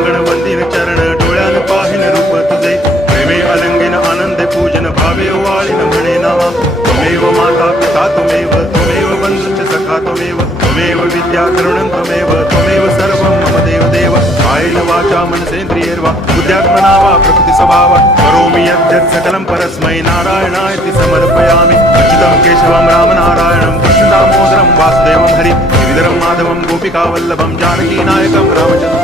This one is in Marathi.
अंगण वंदिन चरण डोळ्यान पाहिन रूप तुझे प्रेमे अलंगिन आनंदे पूजन भावे वाळीन म्हणे नावा त्वमेव माता पिता त्वमेव बंधुश्च सखा त्वमेव विद्या तरुणं त्वमेव सर्वं मम देव कायेन वाचा मनसेन्द्रियैर्वा बुद्ध्यात्मना वा प्रकृति स्वभाव करोमि यद्यत् सकलं परस्मै नारायणायति समर्पयामि अच्युतं केशवं रामनारायणं कृष्णदामोदरं वासुदेवं हरि गिरिधरं माधवं गोपिकावल्लभं जानकीनायकं रामचन्द्रं